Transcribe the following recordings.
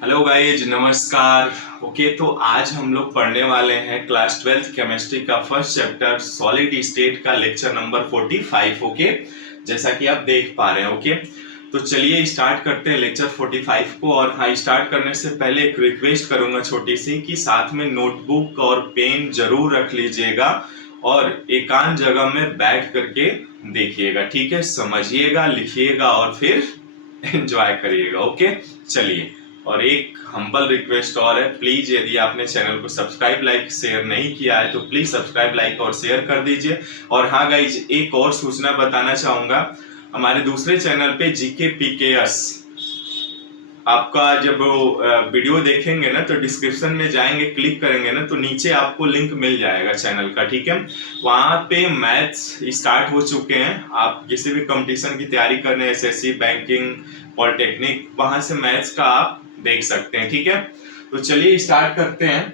Hello guys, नमस्कार। Okay, तो आज हम लोग पढ़ने वाले हैं क्लास 12th केमिस्ट्री का फर्स्ट चैप्टर सॉलिड स्टेट का लेक्चर नंबर 45। ओके, जैसा कि आप देख पा रहे हैं। ओके, तो चलिए स्टार्ट करते हैं लेक्चर 45 को। और हाँ, स्टार्ट करने से पहले एक रिक्वेस्ट करूंगा छोटी सी कि साथ में नोटबुक और पेन जरूर रख लीजिएगा और एकांत जगह में बैठ करके देखिएगा। ठीक है, समझिएगा, लिखिएगा और फिर एंजॉय करिएगा। ओके, चलिए। और एक हम्बल रिक्वेस्ट और है, प्लीज यदि आपने चैनल को सब्सक्राइब, लाइक, शेयर नहीं किया है तो प्लीज सब्सक्राइब, लाइक और शेयर कर दीजिए। और हाँ गाइज, एक और सूचना बताना चाहूंगा, हमारे दूसरे चैनल पे जीके पीकेएस, आपका जब वीडियो देखेंगे ना तो डिस्क्रिप्शन में जाएंगे, क्लिक करेंगे ना तो नीचे आपको लिंक मिल जाएगा चैनल का। ठीक है, वहां पे मैथ्स स्टार्ट हो चुके हैं। आप किसी भी कंपटीशन की तैयारी कर रहे हैं, एसएससी, बैंकिंग, पॉलिटेक्निक, वहां से मैथ्स का आप देख सकते हैं। ठीक है, तो चलिए स्टार्ट करते हैं।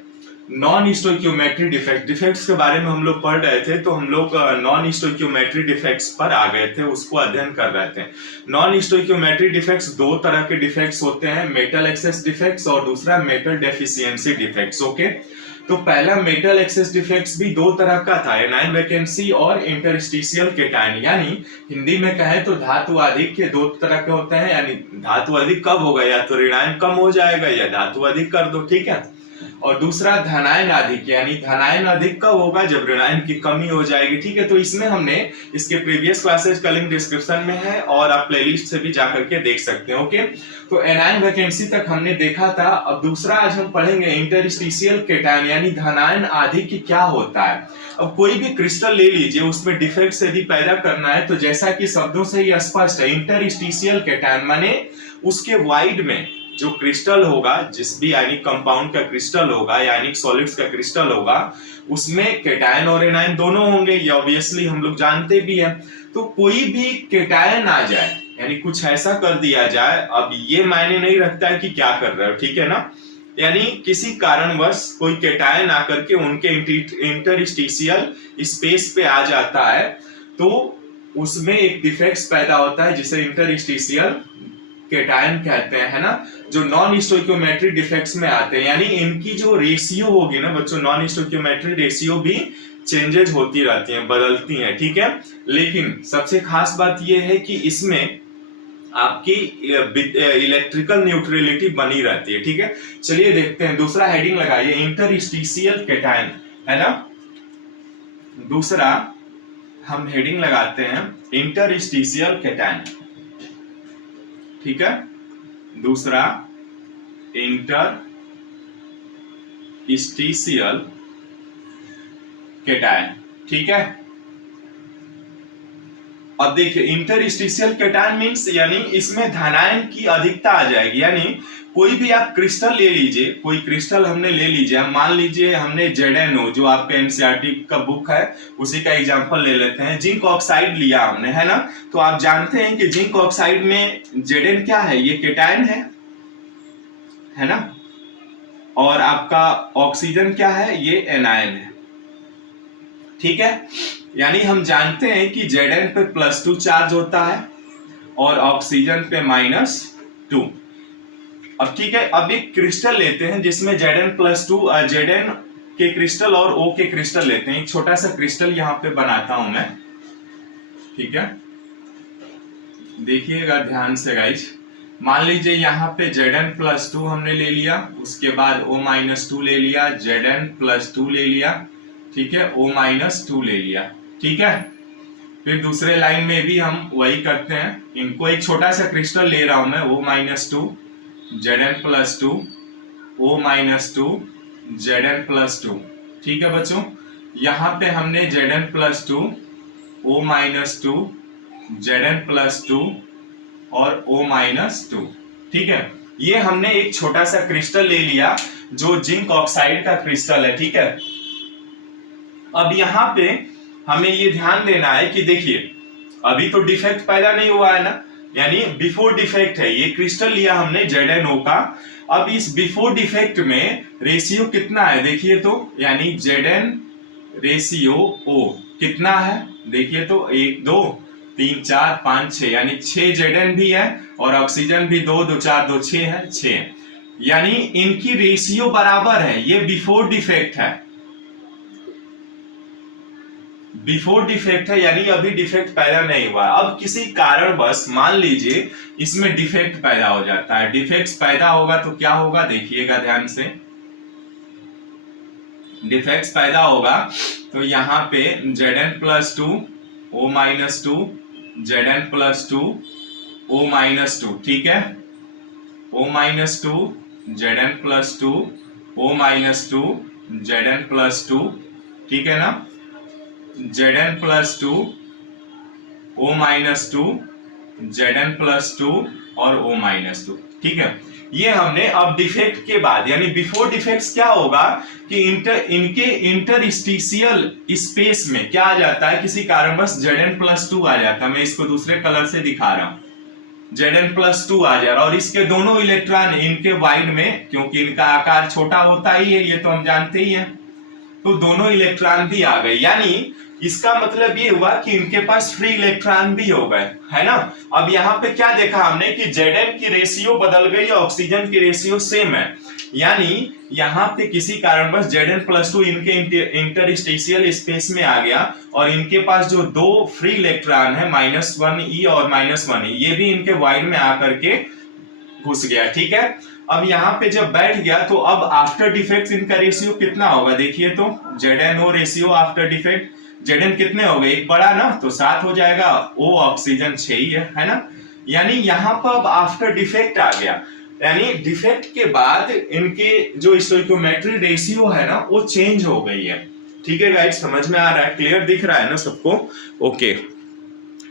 नॉन स्टोइकियोमेट्री डिफेक्ट्स के बारे में हम लोग पढ़ रहे थे, तो हम लोग नॉन स्टोइकियोमेट्री डिफेक्ट्स पर आ गए थे, उसको अध्ययन कर रहे थे। नॉन स्टोइकियोमेट्री डिफेक्ट्स दो तरह के डिफेक्ट्स होते हैं, मेटल एक्सेस डिफेक्ट्स और दूसरा मेटल डेफिशिएंसी डिफेक्ट्स। ओके, तो पहला मेटल एक्सेस डिफेक्ट्स भी दो तरह का था, एनायन वैकेंसी और इंटरस्टिशियल केटायन, यानी हिंदी में कहें तो धातु अधिक के दो तरह के होते हैं। यानी धातु अधिक कब होगा, या तो ऋणायन कम हो जाएगा या धातु अधिक कर दो। ठीक है, और दूसरा धनायन अधिक, यानी धनायन अधिक कब होगा, जब ऋणायन की कमी हो जाएगी। ठीक है, तो इसमें हमने इसके प्रीवियस क्लासेस का लिंक डिस्क्रिप्शन में है और आप प्लेलिस्ट से भी जाकर के देख सकते हैं। ओके, तो एनायन वैकेंसी तक हमने देखा था। अब दूसरा आज हम पढ़ेंगे इंटरस्टिशियल केटायन, यानी धनायन अधिक क्या होता है। अब कोई भी क्रिस्टल ले लीजिए, उसमें डिफेक्ट यदि पैदा करना है तो जैसा कि शब्दों से ही स्पष्ट है, इंटरस्टिशियल केटायन माने उसके वाइड में जो क्रिस्टल होगा, जिस भी आयनिक कंपाउंड का क्रिस्टल होगा, आयनिक सॉलिड्स का क्रिस्टल होगा, उसमें केटायन और एनायन दोनों होंगे, ये ऑब्वियसली हम लोग जानते भी हैं। तो कोई भी केटायन आ जाए, यानी कुछ ऐसा कर दिया जाए, अब ये मायने नहीं रखता है कि क्या कर रहे हो। ठीक है ना, यानी किसी कारणवश कोई केटायन आकर के उनके इंटरस्टिशियल स्पेस पे आ जाता है तो उसमें एक डिफेक्ट्स पैदा होता है जिसे इंटरस्टिशियल केटायन कहते हैं, है ना, जो नॉन स्टोइकियोमेट्री डिफेक्ट्स में आते हैं। यानी इनकी जो रेशियो होगी ना बच्चों, नॉन स्टोइकियोमेट्री रेशियो भी चेंजेज होती रहती हैं, बदलती हैं। ठीक है, लेकिन सबसे खास बात यह है कि इसमें आपकी इलेक्ट्रिकल न्यूट्रलिटी बनी रहती है। ठीक है, चलिए देखते हैं। दूसरा हेडिंग लगाइए, इंटरस्टिशियल केटायन, है ना। दूसरा हम हेडिंग लगाते हैं इंटरस्टिशियल केटायन। ठीक है, दूसरा इंटरस्टिशियल केटायन। ठीक है, अब देखिए इंटरस्टिशियल केटायन मींस यानी इसमें धनायन की अधिकता आ जाएगी। यानी कोई भी आप क्रिस्टल ले लीजिए, कोई क्रिस्टल हमने ले लीजिए, मान लीजिए हमने ZnO, जो आपके एनसीईआरटी का बुक है उसी का एग्जांपल ले लेते हैं। जिंक ऑक्साइड लिया हमने, है ना, तो आप जानते हैं कि जिंक ऑक्साइड में Zn क्या है, ये केटायन है ना, और आपका ऑक्सीजन क्या है, ये एनायन है। ठीक है, यानी हम जानते हैं कि Zn पे +2 चार्ज होता है और ऑक्सीजन पे -2। अब ठीक है, अब एक क्रिस्टल लेते हैं जिसमें Zn+2, Zn के क्रिस्टल और O के क्रिस्टल लेते हैं। एक छोटा सा क्रिस्टल यहां पे बनाता हूं मैं। ठीक है, देखिएगा ध्यान से गाइज। मान लीजिए यहाँ पे Zn+2 हमने ले लिया, उसके बाद O-2 ले लिया, Zn+2 ले लिया, ठीक है, O-2 ले लिया। ठीक है, फिर दूसरे लाइन में भी हम वही करते हैं। इनको एक छोटा सा क्रिस्टल ले रहा हूं मैं, O-2, Zn+2, O-2, Zn+2। ठीक है बच्चों, यहाँ पे हमने Zn+2, O-2, Zn+2 और O-2। ठीक है, ये हमने एक छोटा सा क्रिस्टल ले लिया जो जिंक ऑक्साइड का क्रिस्टल है। ठीक है, अब यहाँ पे हमें ये ध्यान देना है कि देखिए अभी तो डिफेक्ट पैदा नहीं हुआ है ना, यानी बिफोर डिफेक्ट है। ये क्रिस्टल लिया हमने ZnO का। अब इस बिफोर डिफेक्ट में रेशियो कितना है देखिए तो, यानी Zn रेशियो O कितना है देखिए तो, 1 2 3 4 5 6, यानी 6 Zn भी है और ऑक्सीजन भी 2 2 4 2 6 है, 6। यानी इनकी रेशियो बराबर है, ये बिफोर डिफेक्ट है, बिफोर डिफेक्ट है, यानी अभी डिफेक्ट पैदा नहीं हुआ। अब किसी कारणवश मान लीजिए इसमें डिफेक्ट पैदा हो जाता है, डिफेक्ट पैदा होगा तो क्या होगा, देखिएगा ध्यान से। डिफेक्ट पैदा होगा तो यहाँ पे Zn+2 O-2 Zn+2 O-2, ठीक है, O-2 Zn+2 O-2 Zn+2, ठीक है ना, Zn+2 O-2 Zn+2 और O-2, ठीक है। ये हमने अब डिफेक्ट के बाद यानी बिफोर डिफेक्ट्स क्या होगा कि इनके इंटरस्टिशियल स्पेस में क्या आ जाता है, किसी कारणवश Zn+2 आ जाता है। मैं इसको दूसरे कलर से दिखा रहा हूं, Zn+2 आ जा रहा और इसके दोनों इलेक्ट्रॉन इनके वाइड में, क्योंकि इनका आकार छोटा होता ही है, ये तो हम जानते ही हैं, तो दोनों इलेक्ट्रॉन भी आ गए। यानी इसका मतलब ये हुआ कि इनके पास फ्री इलेक्ट्रॉन भी हो गए, है ना। अब यहाँ पे क्या देखा हमने कि Zn की रेशियो बदल गई, ऑक्सीजन की रेशियो सेम है, यानी यहाँ पे किसी कारणवश Zn+2 इनके इंटरस्टिशियल स्पेस में आ गया और इनके पास जो दो फ्री इलेक्ट्रॉन है -1e और -1e, ये भी इनके वाइड में आकर के घुस गया, ठीक है। अब यहाँ पे जब बैठ गया तो अब आफ्टर डिफेक्ट इनका रेशियो कितना होगा, देखिए तो Zn-O ratio after defect, Zn कितने हो गए, एक बड़ा ना तो 7 हो जाएगा, O ऑक्सीजन 6 ही है ना। यानी यहाँ पर अब आफ्टर डिफेक्ट आ गया, यानी डिफेक्ट के बाद इनके जो स्टोइकियोमेट्री रेशियो है ना वो चेंज हो गई है, ठीक है गाइस, समझ में आ रहा है, क्लियर दिख रहा है ना सबको, ओके,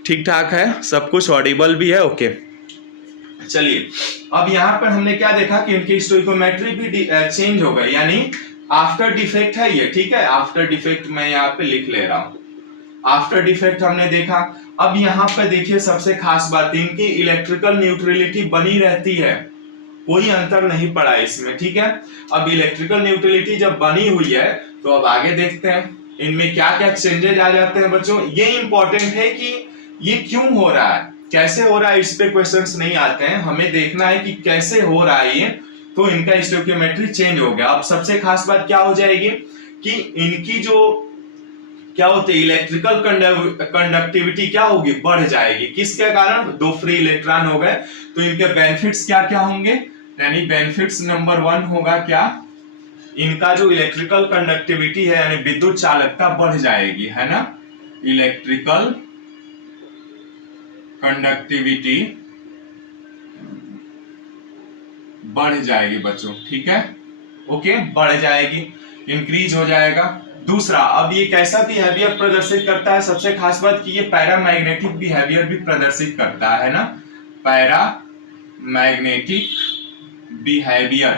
ठीक ठाक है, सब कुछ ऑडिबल भी है, ओके। चलिए अब यहाँ पर हमने क्या देखा कि इनकी स्टोइकियोमेट्री भी चेंज हो गई, यानी आफ्टर डिफेक्ट है ये, ठीक है, आफ्टर डिफेक्ट मैं यहाँ पे लिख ले रहा हूं, आफ्टर डिफेक्ट हमने देखा। अब यहाँ पे देखिए सबसे खास बात, इनकी इलेक्ट्रिकल न्यूट्रलिटी बनी रहती है, कोई अंतर नहीं पड़ा इसमें, ठीक है। अब इलेक्ट्रिकल न्यूट्रलिटी जब बनी हुई है तो अब आगे देखते हैं इनमें क्या क्या चेंजेस आ जाते हैं बच्चों। ये इंपॉर्टेंट है कि ये क्यों हो रहा है, कैसे हो रहा है, इस पे क्वेश्चंस नहीं आते हैं, हमें देखना है कि कैसे हो रहा है ये। तो इनका स्टोइकियोमेट्री चेंज हो गया। अब सबसे खास बात क्या हो जाएगी कि इनकी जो क्या होती है इलेक्ट्रिकल कंडक्टिविटी क्या होगी, बढ़ जाएगी, किसके कारण, दो फ्री इलेक्ट्रॉन हो गए, तो इनके बेनिफिट्स क्या क्या होंगे, यानी बेनिफिट्स नंबर 1 होगा क्या, इनका जो इलेक्ट्रिकल कंडक्टिविटी है यानी विद्युत चालकता बढ़ जाएगी, है ना, इलेक्ट्रिकल कंडक्टिविटी बढ़ जाएगी बच्चों, ठीक है, ओके, बढ़ जाएगी, इंक्रीज हो जाएगा। दूसरा, अब ये कैसा बिहेवियर प्रदर्शित करता है, सबसे खास बात कि ये पैरामैग्नेटिक बिहेवियर भी प्रदर्शित करता है ना, पैरामैग्नेटिक बिहेवियर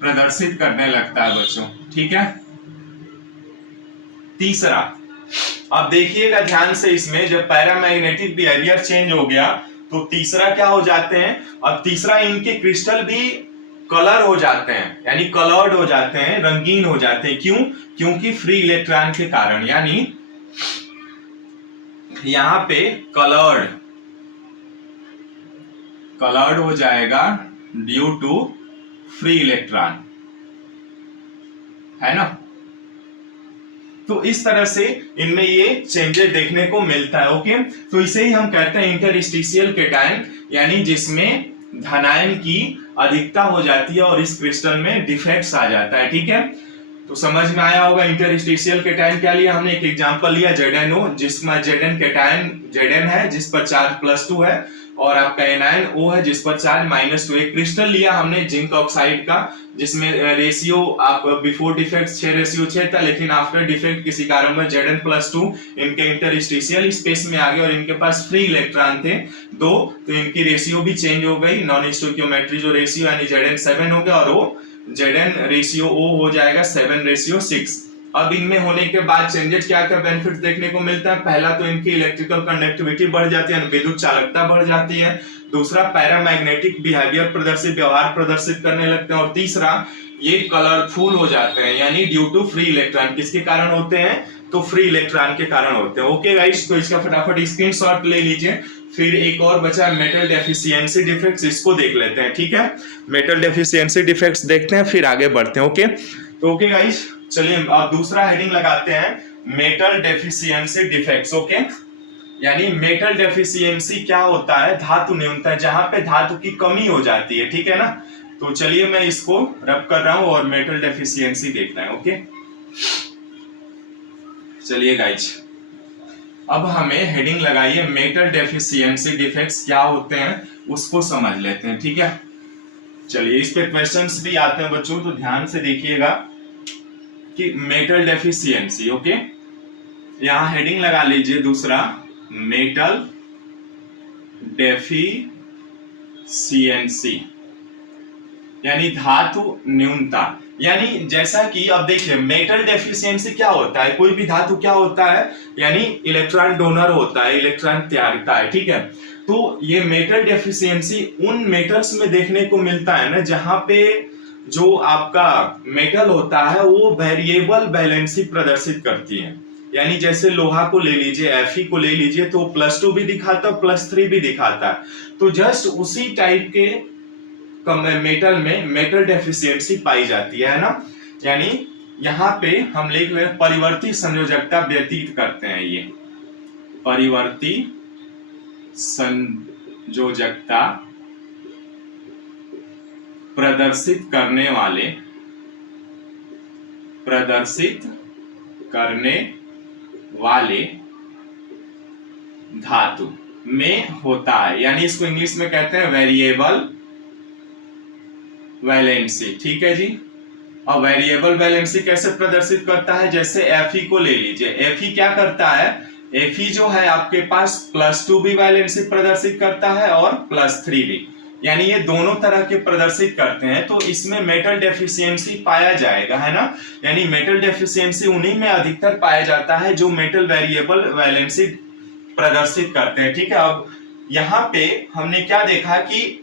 प्रदर्शित करने लगता है बच्चों, ठीक है। तीसरा, अब देखिएगा ध्यान से, इसमें जब पैरामैग्नेटिक बिहेवियर चेंज हो गया तो तीसरा क्या हो जाते हैं, अब तीसरा इनके क्रिस्टल भी कलर हो जाते हैं, यानी कलर्ड हो जाते हैं, रंगीन हो जाते हैं, क्यों, क्योंकि फ्री इलेक्ट्रॉन के कारण, यानी यहां पे कलर्ड हो जाएगा ड्यू टू फ्री इलेक्ट्रॉन, है ना। तो इस तरह से इनमें ये चेंजेस देखने को मिलता है, ओके। तो इसे ही हम कहते हैं इंटरस्टिशियल कैटायन, यानी जिसमें धनायन की अधिकता हो जाती है और इस क्रिस्टल में डिफेक्ट्स आ जाता है, ठीक है। तो समझ में आया होगा इंटरस्टिशियल कैटायन क्या लिया हमने, एक एग्जांपल लिया Zn-O, जिसमें Zn कैटायन Zn है जिस पर चार्ज +2 है और आपका एनायन O है जिस पर चार्ज -2। एक क्रिस्टल लिया हमने जिंक ऑक्साइड का जिसमें रेशियो आप बिफोर डिफेक्ट 6:6 था, लेकिन आफ्टर डिफेक्ट किसी कारण में Zn+2 इनके इंटरस्टिशियल स्पेस में आ गए और इनके पास फ्री इलेक्ट्रॉन थे 2, तो इनकी रेशियो भी चेंज हो गई, नॉन स्टोइकियोमेट्री जो रेशियो यानी Zn 7 हो गया और वो Zn रेशियो O हो जाएगा 7:6। अब इनमें होने के बाद चेंजेस क्या क्या बेनिफिट देखने को मिलता है, पहला तो इनकी इलेक्ट्रिकल कंडक्टिविटी बढ़ जाती है, विद्युत चालकता बढ़ जाती है। दूसरा, पैरामैग्नेटिक बिहेवियर व्यवहार प्रदर्शित करने लगते हैं और तीसरा, ये कलरफुल हो जाते हैं, यानी ड्यू टू फ्री इलेक्ट्रॉन, किसके कारण होते हैं, तो फ्री इलेक्ट्रॉन के कारण होते हैं, ओके गाइस। तो इसका फटाफट स्क्रीनशॉट ले लीजिए, फिर एक और बचा मेटल डेफिशिएंसी डिफेक्ट्स, इसको देख लेते हैं, ठीक है। मेटल डेफिशिएंसी डिफेक्ट्स देखते हैं, फिर आगे बढ़ते हैं, ओके। तो ओके गाइस, चलिए अब दूसरा हेडिंग लगाते हैं मेटल डेफिशिएंसी डिफेक्ट्स, ओके। यानी मेटल डेफिशिएंसी क्या होता है, धातु न्यूनता, जहां पे धातु की कमी हो जाती है, ठीक है ना। तो चलिए मैं इसको रब कर रहा हूं और मेटल डेफिशिएंसी देखना है, ओके। चलिए गाइस, अब हमें हेडिंग लगाइए मेटल डेफिशिएंसी डिफेक्ट्स क्या होते हैं उसको समझ लेते हैं, ठीक है। चलिए, इस पे क्वेश्चंस भी आते हैं बच्चों, तो ध्यान से देखिएगा कि मेटल डेफिशिएंसी, ओके। यहां हेडिंग लगा लीजिए दूसरा, मेटल डेफिशिएंसी यानी धातु न्यूनता। यानी जैसा कि अब देखिए मेटल डेफिशिएंसी क्या होता है, कोई भी धातु क्या होता है, यानी इलेक्ट्रॉन डोनर होता है, इलेक्ट्रॉन त्यागता है, ठीक है। तो ये मेटल डेफिशिएंसी उन मेटल्स में देखने को मिलता है ना जहां पे जो आपका मेटल होता है वो वेरिएबल बैलेंसी प्रदर्शित करती है। यानी जैसे लोहा को ले लीजिए, Fe को ले लीजिए, तो +2 भी दिखाता है, +3 भी दिखाता है। तो जस्ट उसी टाइप के मेटल में मेटल डेफिशिएंसी पाई जाती है ना। यानी यहाँ पे हम लिख रहे हैं परिवर्ती संयोजकता व्यतीत करते हैं, ये परिवर्ती संयोजकता प्रदर्शित करने वाले धातु में होता है। यानी इसको इंग्लिश में कहते हैं वेरिएबल वैलेंसी, ठीक है जी। और वेरिएबल वैलेंसी कैसे प्रदर्शित करता है, जैसे Fe को ले लीजिए, Fe क्या करता है, Fe जो है आपके पास +2 भी वैलेंसी प्रदर्शित करता है और +3 भी, यानी ये दोनों तरह के प्रदर्शित करते हैं। तो इसमें मेटल डेफिशिएंसी पाया जाएगा, है ना। यानी मेटल डेफिशिएंसी उन्हीं में अधिकतर पाया जाता है जो मेटल वेरिएबल वैलेंसी प्रदर्शित करते हैं, ठीक है। अब यहाँ पे हमने क्या देखा कि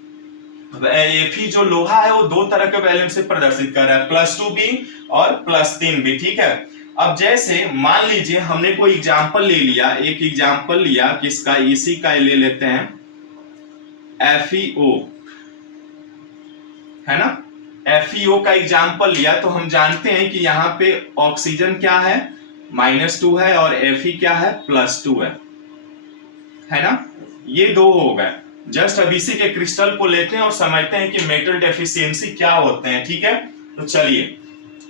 Fe जो लोहा है वो दो तरह के वैलेंसी प्रदर्शित कर रहा है, +2 भी और +3 भी, ठीक है। अब जैसे मान लीजिए हमने कोई एग्जांपल ले लिया, एक एग्जांपल लिया किसका, इसी का ले लेते हैं, FeO, है ना। FeO का एग्जांपल लिया तो हम जानते हैं कि यहाँ पे ऑक्सीजन क्या है, -2 है, और Fe क्या है, +2 है ना। ये दो हो गए। जस्ट अब इसी के क्रिस्टल को लेते हैं और समझते हैं कि मेटल डेफिशिएंसी क्या होते हैं, ठीक है। तो चलिए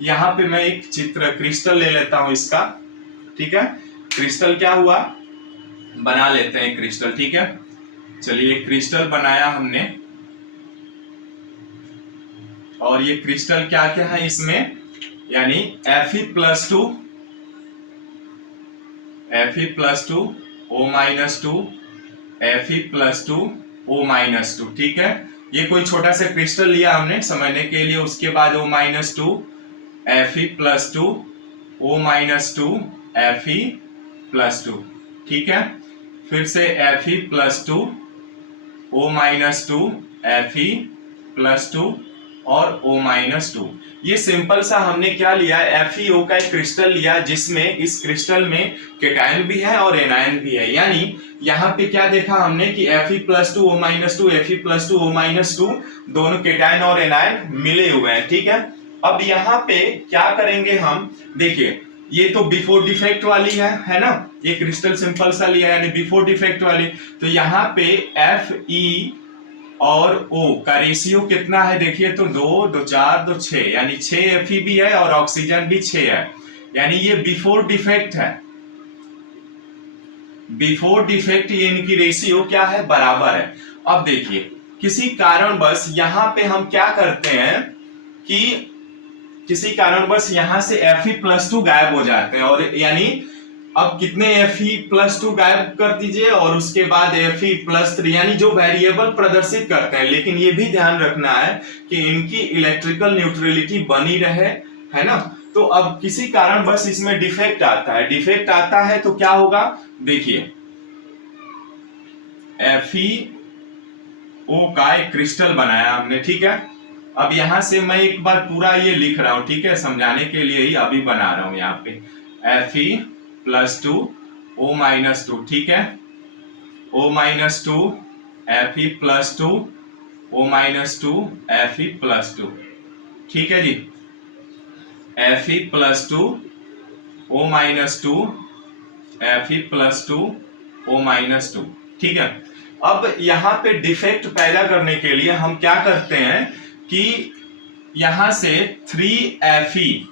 यहाँ पे मैं एक चित्र क्रिस्टल ले लेता हूं इसका, ठीक है। क्रिस्टल क्या हुआ, बना लेते हैं क्रिस्टल, ठीक है। चलिए क्रिस्टल बनाया हमने, और ये क्रिस्टल क्या क्या है इसमें, यानी Fe+2 O-2 Fe+2 O-2, ठीक है। ये कोई छोटा सा क्रिस्टल लिया हमने समझने के लिए, उसके बाद O-2 Fe+2 O-2 Fe+2, ठीक है। फिर से Fe+2 O-2 Fe+2 और O-2। ये सिंपल सा हमने क्या लिया, FeO का एक क्रिस्टल लिया जिसमें इस क्रिस्टल में केटायन भी है और एनायन भी है। यानी यहाँ पे क्या देखा हमने कि Fe+2 O-2 Fe+2 O-2 दोनों केटायन और एनायन मिले हुए हैं, ठीक है। अब यहाँ पे क्या करेंगे हम, देखिए ये तो बिफोर डिफेक्ट वाली है ना, ये क्रिस्टल सिंपल सा लिया यानी बिफोर डिफेक्ट वाली। तो यहाँ पे Fe और O का रेशियो कितना है, देखिए तो 2 2 4 2 6, यानी 6 Fe भी है और ऑक्सीजन भी 6 है, यानी ये बिफोर डिफेक्ट है। बिफोर डिफेक्ट ये इनकी रेशियो क्या है, बराबर है। अब देखिए किसी कारणवश यहाँ पे हम क्या करते हैं कि किसी कारणवश यहाँ से Fe+2 गायब हो जाते हैं, और यानी अब कितने Fe+2 गायब कर दीजिए और उसके बाद Fe+3, यानी जो वेरिएबल प्रदर्शित करते हैं। लेकिन ये भी ध्यान रखना है कि इनकी इलेक्ट्रिकल न्यूट्रलिटी बनी रहे, है ना। तो अब किसी कारण बस इसमें डिफेक्ट आता है, डिफेक्ट आता है तो क्या होगा, देखिए FeO का एक क्रिस्टल बनाया हमने, ठीक है। अब यहां से मैं एक बार पूरा ये लिख रहा हूं, ठीक है, समझाने के लिए ही अभी बना रहा हूं यहाँ पे Fe+2 O-2, ठीक है। O minus two F E plus two O minus two F E plus two. ठीक है जी, F E plus two O minus two F E plus two O minus two. ठीक है, अब यहां पे डिफेक्ट पैदा करने के लिए हम क्या करते हैं कि यहां से 3fe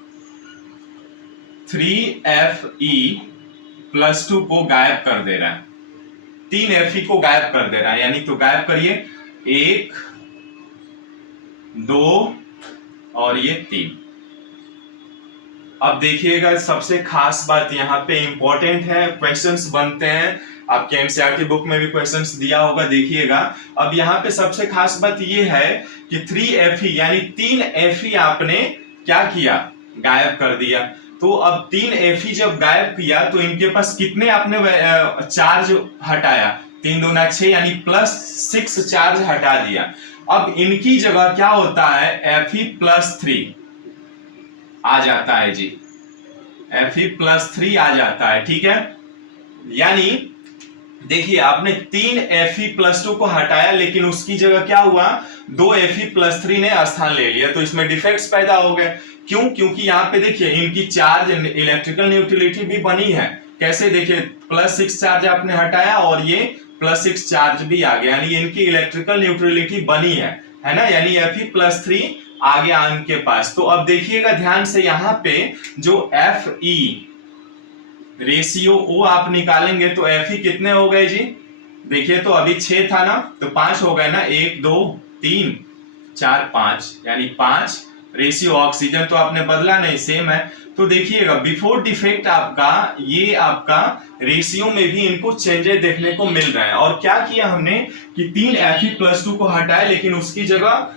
प्लस टू को गायब कर दे रहा है, 3fe को गायब कर दे रहा है, यानी तो गायब करिए, 1 2 और ये 3। अब देखिएगा सबसे खास बात यहाँ पे इंपॉर्टेंट है, क्वेश्चंस बनते हैं आपके एनसीईआरटी बुक में भी क्वेश्चंस दिया होगा, देखिएगा। अब यहाँ पे सबसे खास बात ये है कि 3fe यानी 3fe आपने क्या किया, गायब कर दिया। तो अब 3fe जब गायब किया तो इनके पास कितने आपने चार्ज हटाया, 3 दूना 6 यानी +6 चार्ज हटा दिया। अब इनकी जगह क्या होता है, Fe प्लस 3 आ जाता है जी, Fe प्लस 3 आ जाता है। ठीक है, यानी देखिए आपने 3Fe प्लस 2 को हटाया, लेकिन उसकी जगह क्या हुआ, 2Fe प्लस 3 ने स्थान ले लिया, तो इसमें डिफेक्ट्स पैदा हो गए। क्यों, क्योंकि यहाँ पे देखिए इनकी चार्ज इलेक्ट्रिकल न्यूट्रलिटी भी बनी है। कैसे, देखिए +6 चार्ज आपने हटाया और ये +6 चार्ज भी आ गया, यानी इनकी इलेक्ट्रिकल न्यूट्रलिटी बनी है ना, यानी Fe प्लस 3 आ गया इनके पास। तो अब देखिएगा ध्यान से, यहाँ पे जो Fe रेशियो O आप निकालेंगे तो Fe कितने हो गए जी, देखिए तो अभी 6 था ना, तो 5 हो गए ना, 1 2 3 4 5, यानी 5। रेशियो ऑक्सीजन तो आपने बदला नहीं, सेम है। तो देखिएगा बिफोर डिफेक्ट आपका ये आपका रेशियो में भी इनको चेंजेस देखने को मिल रहे हैं। और क्या किया हमने कि 3Fe प्लस 2 को हटाया, लेकिन उसकी जगह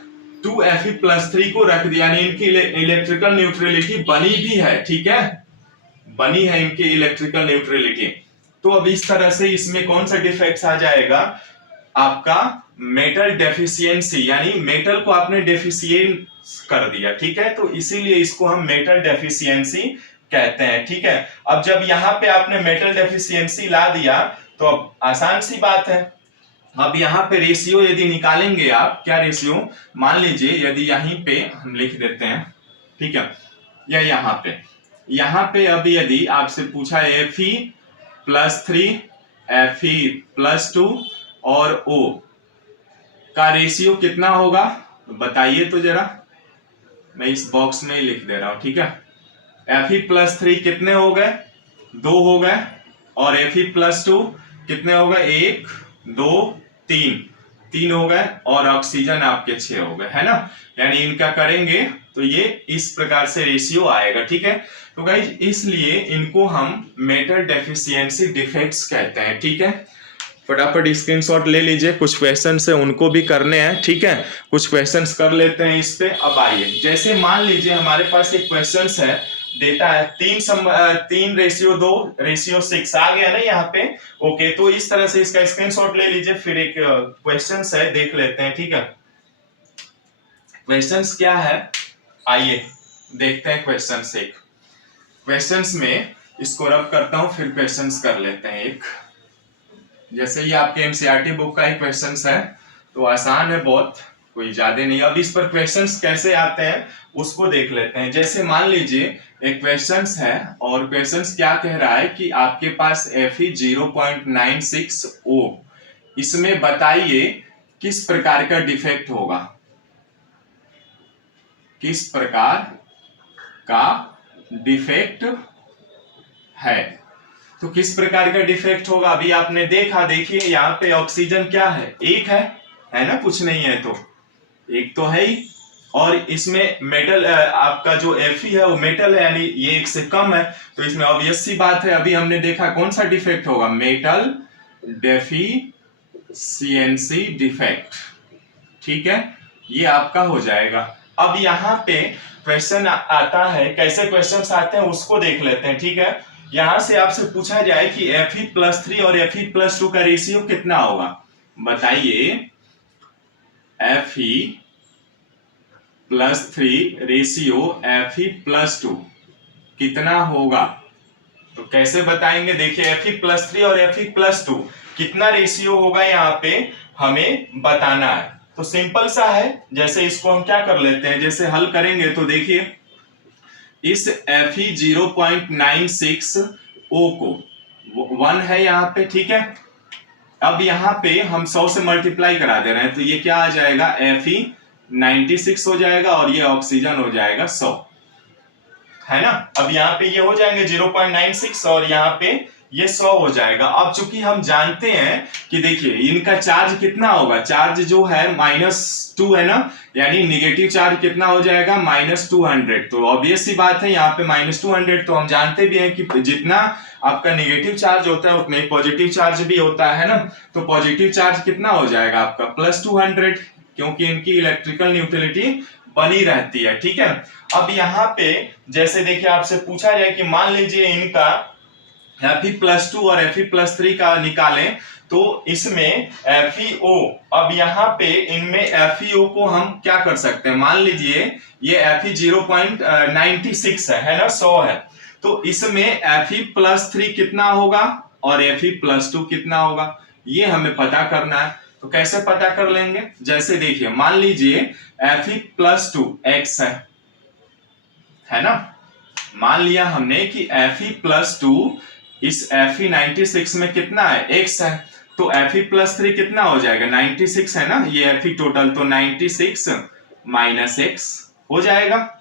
2Fe प्लस 3 को रख दिया, यानी इनकी इलेक्ट्रिकल न्यूट्रलिटी बनी भी है। ठीक है, बनी है इनकी इलेक्ट्रिकल न्यूट्रलिटी। तो अब इस तरह से इसमें कौन सा डिफेक्ट्स आ जाएगा, आपका मेटल डेफिशिएंसी, यानी मेटल को आपने डेफिशिएंट कर दिया। ठीक है, तो इसीलिए इसको हम मेटल डेफिशिएंसी कहते हैं। ठीक है, अब जब यहाँ पे आपने मेटल डेफिशिएंसी ला दिया तो अब आसान सी बात है, अब यहाँ पे रेशियो यदि निकालेंगे आप, क्या रेशियो, मान लीजिए यदि यहीं पे हम लिख देते हैं, ठीक है, या यहाँ पे अब यदि आपसे पूछा Fe प्लस 3 Fe प्लस 2 और O का रेशियो कितना होगा, बताइए तो जरा, मैं इस बॉक्स में ही लिख दे रहा हूं। ठीक है, Fe प्लस 3 कितने हो गए, 2 हो गए, और Fe प्लस 2 कितने हो गए, 1 2 3 हो गए, और ऑक्सीजन आपके 6 हो गए, है ना। यानी इनका करेंगे तो ये इस प्रकार से रेशियो आएगा। ठीक है, तो गाइज इसलिए इनको हम मेटल डेफिशिएंसी डिफेक्ट्स कहते हैं। ठीक है, फटाफट स्क्रीनशॉट ले लीजिए, कुछ क्वेश्चन है उनको भी करने हैं। ठीक है, कुछ क्वेश्चंस कर लेते हैं इस पे। अब आइए, जैसे मान लीजिए हमारे पास एक क्वेश्चंस है, देता है 3:2:6 आ गया ना यहाँ पे। ओके, तो इस तरह से इसका स्क्रीनशॉट ले लीजिए, फिर एक क्वेश्चंस है देख लेते हैं। ठीक है, क्वेश्चंस क्या है, आइए देखते हैं क्वेश्चंस। एक क्वेश्चंस में इसको रब करता हूं, फिर क्वेश्चंस कर लेते हैं। एक जैसे ये आपके एनसीईआरटी बुक का ही क्वेश्चंस है, तो आसान है बहुत, कोई ज्यादा नहीं। अब इस पर क्वेश्चंस कैसे आते हैं उसको देख लेते हैं। जैसे मान लीजिए एक क्वेश्चंस है, और क्वेश्चंस क्या कह रहा है कि आपके पास Fe 0.96O, इसमें बताइए किस प्रकार का डिफेक्ट होगा, किस प्रकार का डिफेक्ट है। तो किस प्रकार का डिफेक्ट होगा, अभी आपने देखा, देखिए यहाँ पे ऑक्सीजन क्या है, 1 है ना, कुछ नहीं है तो 1 तो है ही, और इसमें मेटल आपका जो Fe है वो मेटल है, यानी ये 1 से कम है, तो इसमें ऑब्वियस सी बात है, अभी हमने देखा कौन सा डिफेक्ट होगा, मेटल डेफिशिएंसी डिफेक्ट। ठीक है, ये आपका हो जाएगा। अब यहाँ पे क्वेश्चन आता है, कैसे क्वेश्चंस आते हैं उसको देख लेते हैं। ठीक है, यहां से आपसे पूछा जाए कि Fe प्लस 3 और Fe प्लस 2 का रेशियो कितना होगा, बताइए। Fe plus 3 ratio Fe plus 2 कितना होगा, तो कैसे बताएंगे, देखिए Fe प्लस 3 और Fe प्लस 2, कितना रेशियो होगा यहाँ पे हमें बताना है। तो सिंपल सा है, जैसे इसको हम क्या कर लेते हैं, जैसे हल करेंगे तो देखिए इस Fe 0.96 O को 1 है यहाँ पे, ठीक है। अब यहाँ पे हम 100 से मल्टीप्लाई करा दे रहे हैं, तो ये क्या आ जाएगा, Fe 96 हो जाएगा और ये ऑक्सीजन हो जाएगा 100, है ना। अब यहाँ पे ये हो जाएंगे 0.96 और यहाँ पे ये 100 हो जाएगा। अब चूंकि हम जानते हैं कि देखिए इनका चार्ज कितना होगा, चार्ज जो है -2 है ना, यानी निगेटिव चार्ज कितना हो जाएगा, -200। तो ऑब्वियस सी बात है यहाँ पे -200, तो हम जानते भी हैं कि जितना आपका निगेटिव चार्ज होता है उतना ही पॉजिटिव चार्ज भी होता है ना। तो पॉजिटिव चार्ज कितना हो जाएगा आपका +200, क्योंकि इनकी इलेक्ट्रिकल न्यूट्रलिटी बनी रहती है, ठीक है। अब यहाँ पे जैसे देखिए आपसे पूछा जाए कि मान लीजिए इनका Fe+2 और Fe+3 का निकालें, तो इसमें FeO, अब यहाँ पे इनमें FeO को हम क्या कर सकते हैं, मान लीजिए ये Fe 0.96 है ना, 100 है, तो इसमें Fe+3 कितना होगा और Fe+2 कितना होगा, ये हमें पता करना है। तो कैसे पता कर लेंगे, जैसे देखिए मान लीजिए Fe+2 X है ना, मान लिया हमने कि Fe+2 इस Fe96 में कितना है, X है, तो Fe+3 कितना हो जाएगा, 96 है ना, ये Fe टोटल, तो 96 - X हो जाएगा,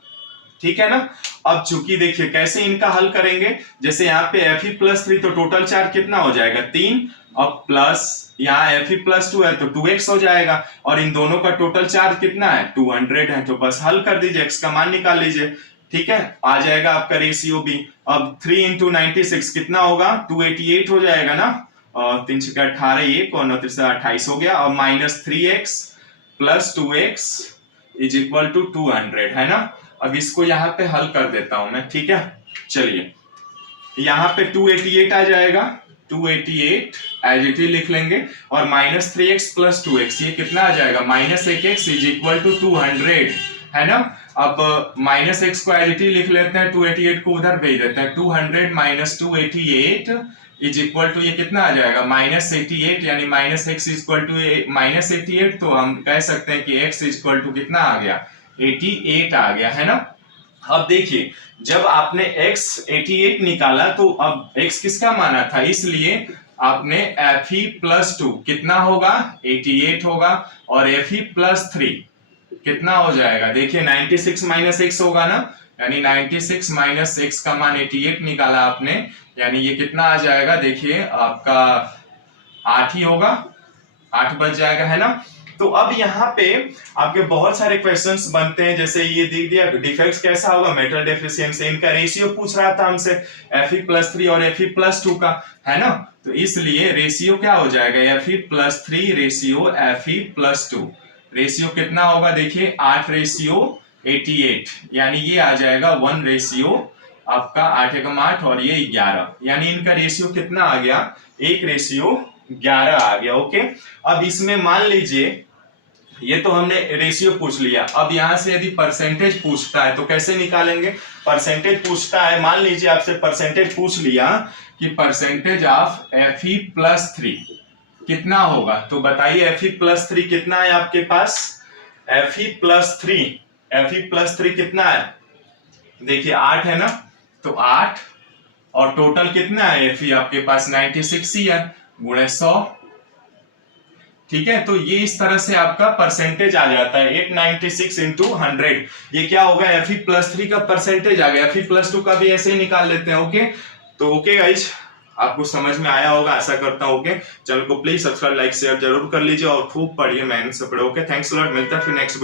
ठीक है ना। अब चूंकि देखिए कैसे इनका हल करेंगे, जैसे यहाँ पे Fe+3 तो टोटल चार्ज कितना हो जाएगा 3, अब प्लस यहाँ Fe+2 है तो 2x हो जाएगा, और इन दोनों का टोटल चार्ज कितना है 200 है, तो बस हल कर दीजिए, x का मान निकाल लीजिए, ठीक है, आ जाएगा आपका रेशियो भी। अब 3 × 96 कितना होगा, 288 हो जाएगा ना, और 3 × 18 1 और 9 × 28 हो गया, और -3x + 2x = 200 है ना। अब इसको यहाँ पे हल कर देता हूं मैं, ठीक है, चलिए यहाँ पे 288 आ जाएगा, 288 एज इट इज लिख लेंगे, और -3x + 2x ये कितना आ जाएगा, -1x = 200 है ना। अब -x को एज इट इज लिख लेते हैं, 288 को उधर भेज देते हैं, 200 - 288 = ये कितना आ जाएगा, -88, यानी -x = -88, तो हम कह सकते हैं कि x = कितना आ गया, 88 आ गया, है ना। अब देखिए जब आपने x 88 निकाला, तो अब x किसका माना था, इसलिए आपने Fe+2 कितना होगा, 88 होगा, और Fe+3 कितना हो जाएगा, देखिए 96 - x होगा ना, यानी 96 - x का मान 88 निकाला आपने, यानी ये कितना आ जाएगा, देखिए आपका 8 ही होगा, 8 बच जाएगा, है ना। तो अब यहाँ पे आपके बहुत सारे क्वेश्चंस बनते हैं, जैसे ये दे दिया डिफेक्ट्स कैसा होगा, मेटल डेफिशिएंसी, इनका रेशियो पूछ रहा था हमसे Fe+3 और Fe+2 का, है ना। तो इसलिए रेशियो क्या हो जाएगा, Fe+3 रेशियो Fe+2, रेशियो कितना होगा, देखिए 8:88, यानी ये आ जाएगा 1 रेशियो आपका 8 और ये 11, यानी इनका रेशियो कितना आ गया, 1:11 आ गया, ओके। अब इसमें मान लीजिए ये तो हमने रेशियो पूछ लिया, अब यहां से यदि परसेंटेज पूछता है तो कैसे निकालेंगे, परसेंटेज पूछता है, मान लीजिए आपसे परसेंटेज पूछ लिया कि परसेंटेज ऑफ Fe+3 कितना होगा, तो बताइए Fe+3 कितना है आपके पास, Fe+3 कितना है, देखिए 8 है ना, तो 8, और टोटल कितना है Fe आपके पास 96 ही है, गुणे 100, ठीक है। तो ये इस तरह से आपका परसेंटेज आ जाता है, 896 × 100, ये क्या होगा, Fe+3 का परसेंटेज आ गया। Fe+2 का भी ऐसे ही निकाल लेते हैं, ओके। तो ओके गाइज, आपको समझ में आया होगा, आशा करता हूं, ओके। चैनल को प्लीज सब्सक्राइब, लाइक, शेयर जरूर कर लीजिए, और खूब पढ़िए, मेहनत से पढ़ो, ओके। थैंक्स अ लॉट, मिलता है फिर नेक्स्ट